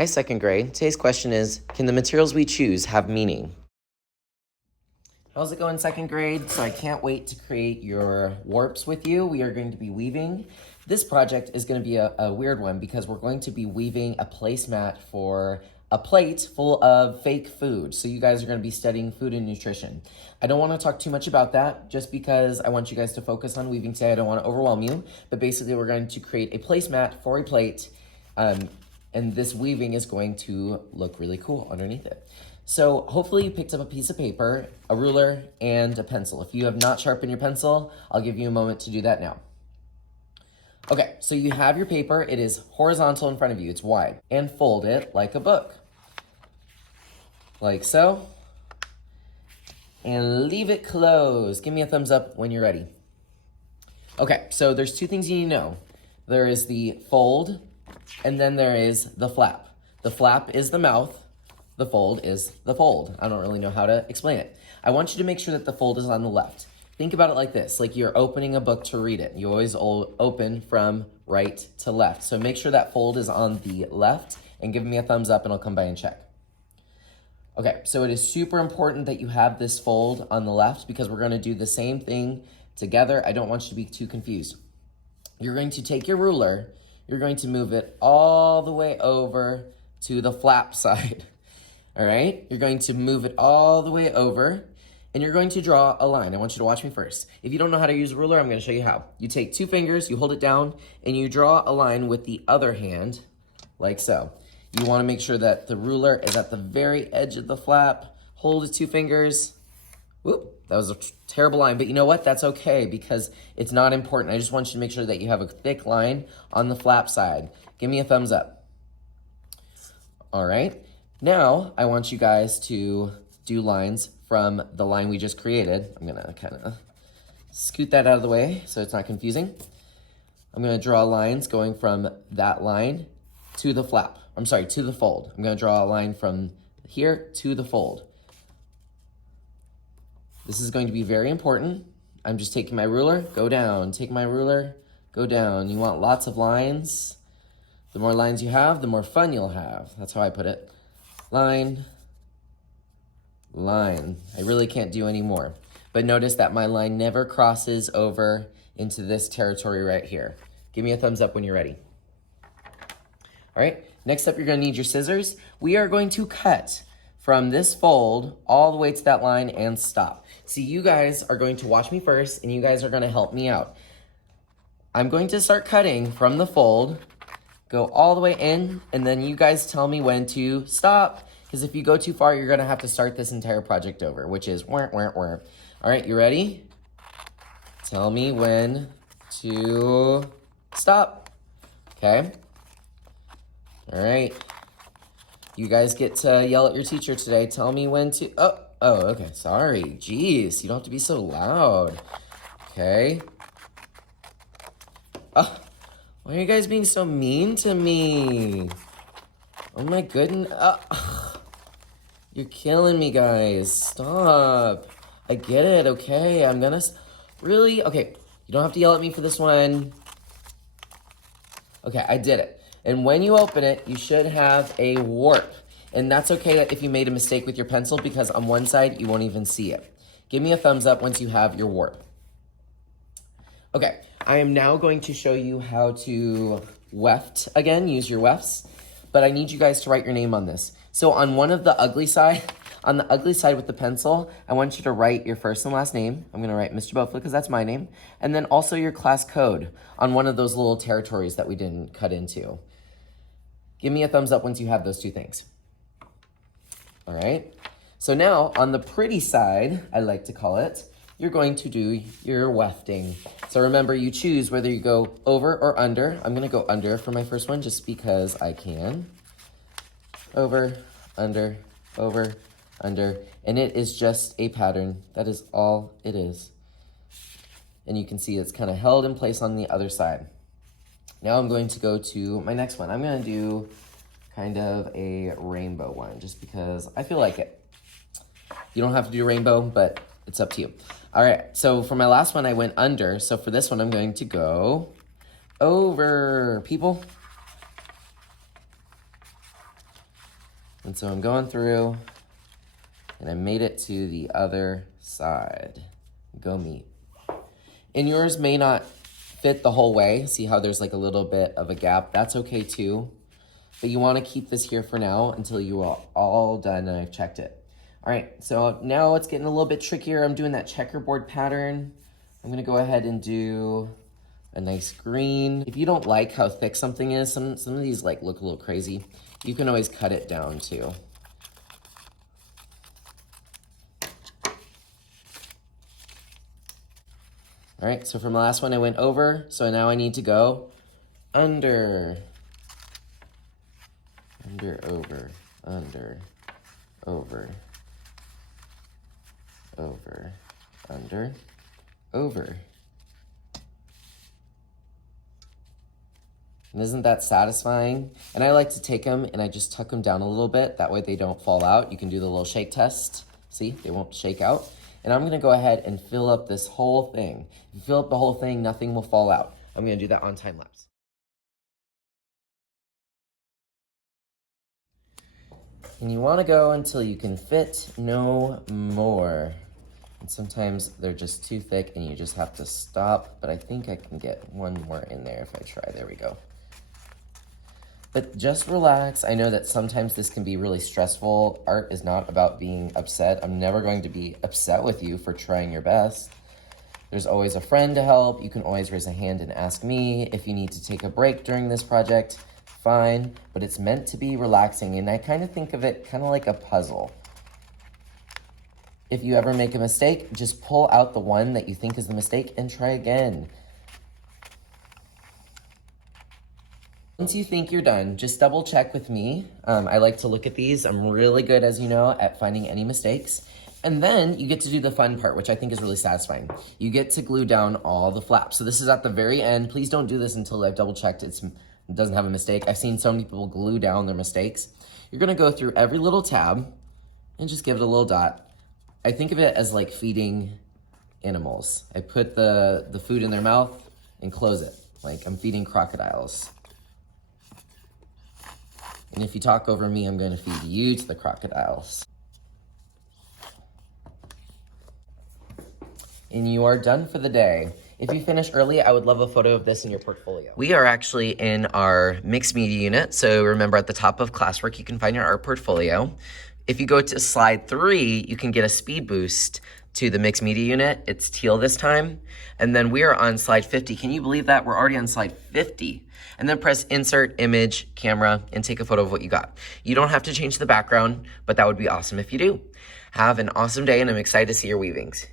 Hi, second grade. Today's question is, can the materials we choose have meaning? How's it going, second grade? So I can't wait to create your warps with you. We are going to be weaving. This project is going to be a weird one because we're going to be weaving a placemat for a plate full of fake food. So you guys are going to be studying food and nutrition. I don't want to talk too much about that just because I want you guys to focus on weaving today. I don't want to overwhelm you, but basically we're going to create a placemat for a plate. And this weaving is going to look really cool underneath it. So hopefully you picked up a piece of paper, a ruler, and a pencil. If you have not sharpened your pencil, I'll give you a moment to do that now. Okay, so you have your paper. It is horizontal in front of you. It's wide. And fold it like a book. Like so. And leave it closed. Give me a thumbs up when you're ready. Okay, so there's two things you need to know. There is the fold, and then there is the flap. The flap is the mouth. The fold is the fold. I don't really know how to explain it. I want you to make sure that the fold is on the left. Think about it like this, like you're opening a book to read it. You always open from right to left. So make sure that fold is on the left and give me a thumbs up and I'll come by and check. Okay, so it is super important that you have this fold on the left because we're gonna do the same thing together. I don't want you to be too confused. You're going to take your ruler, you're going to move it all the way over to the flap side. All right, you're going to move it all the way over and you're going to draw a line. I want you to watch me first. If you don't know how to use a ruler, I'm going to show you how. You take two fingers, you hold it down, and you draw a line with the other hand, like so. You want to make sure that the ruler is at the very edge of the flap. Hold the two fingers. Whoop, that was a terrible line, but you know what? That's okay because it's not important. I just want you to make sure that you have a thick line on the flap side. Give me a thumbs up. All right. Now, I want you guys to do lines from the line we just created. I'm gonna kind of scoot that out of the way so it's not confusing. I'm gonna draw lines going from that line to the flap. I'm sorry, to the fold. I'm gonna draw a line from here to the fold. This is going to be very important. I'm just taking my ruler, go down, take my ruler, go down. You want lots of lines. The more lines you have, the more fun you'll have. That's how I put it. Line, line. I really can't do any more. But notice that my line never crosses over into this territory right here. Give me a thumbs up when you're ready. All right, next up you're gonna need your scissors. We are going to cut from this fold all the way to that line and stop. See, you guys are going to watch me first and you guys are gonna help me out. I'm going to start cutting from the fold, go all the way in, and then you guys tell me when to stop, because if you go too far, you're gonna have to start this entire project over, which is wah, wah, wah. All right, you ready? Tell me when to stop, okay? All right, you guys get to yell at your teacher today. Tell me when to, oh, okay, sorry. Jeez, you don't have to be so loud, okay? Oh. Why are you guys being so mean to me? Oh my goodness. You're killing me, guys. Stop. I get it, okay? I'm gonna... Really? Okay, you don't have to yell at me for this one. Okay, I did it. And when you open it, you should have a warp. And that's okay if you made a mistake with your pencil because on one side, you won't even see it. Give me a thumbs up once you have your warp. Okay, I am now going to show you how to weft again, use your wefts, but I need you guys to write your name on this. So on one of the ugly side, on the ugly side with the pencil, I want you to write your first and last name. I'm gonna write Mr. Bofla because that's my name. And then also your class code on one of those little territories that we didn't cut into. Give me a thumbs up once you have those two things. All right, so now on the pretty side, I like to call it, you're going to do your wefting. So remember, you choose whether you go over or under. I'm gonna go under for my first one just because I can. Over, under, and it is just a pattern. That is all it is. And you can see it's kind of held in place on the other side. Now I'm going to go to my next one. I'm gonna do kind of a rainbow one just because I feel like it. You don't have to do rainbow, but it's up to you. All right, so for my last one, I went under. So for this one, I'm going to go over, people. And so I'm going through, and I made it to the other side. Go meet. And yours may not fit the whole way. See how there's like a little bit of a gap? That's okay too. But you want to keep this here for now until you are all done and I've checked it. All right, so now it's getting a little bit trickier. I'm doing that checkerboard pattern. I'm gonna go ahead and do a nice green. If you don't like how thick something is, some of these like look a little crazy. You can always cut it down too. All right, so from the last one I went over, so now I need to go under, over, under, over, over, under, over. And isn't that satisfying? And I like to take them and I just tuck them down a little bit. That way they don't fall out. You can do the little shake test. See, they won't shake out. And I'm gonna go ahead and fill up this whole thing. If you fill up the whole thing, nothing will fall out. I'm gonna do that on time lapse. And you wanna go until you can fit no more. And sometimes they're just too thick and you just have to stop, but I think I can get one more in there if I try. There we go. But just relax. I know that sometimes this can be really stressful. Art is not about being upset. I'm never going to be upset with you for trying your best. There's always a friend to help. You can always raise a hand and ask me. If you need to take a break during this project, fine, but it's meant to be relaxing. And I kind of think of it kind of like a puzzle. If you ever make a mistake, just pull out the one that you think is the mistake and try again. Once you think you're done, just double check with me. I like to look at these. I'm really good, as you know, at finding any mistakes. And then you get to do the fun part, which I think is really satisfying. You get to glue down all the flaps. So this is at the very end. Please don't do this until I've double checked it doesn't have a mistake. I've seen so many people glue down their mistakes. You're gonna go through every little tab and just give it a little dot. I think of it as like feeding animals. I put the food in their mouth and close it, like I'm feeding crocodiles. And if you talk over me, I'm going to feed you to the crocodiles. And you are done for the day. If you finish early, I would love a photo of this in your portfolio. We are actually in our mixed media unit. So remember, at the top of classwork, you can find your art portfolio. If you go to slide 3, you can get a speed boost to the mixed media unit. It's teal this time. And then we are on slide 50. Can you believe that? We're already on slide 50. And then press insert image camera and take a photo of what you got. You don't have to change the background, but that would be awesome if you do. Have an awesome day, and I'm excited to see your weavings.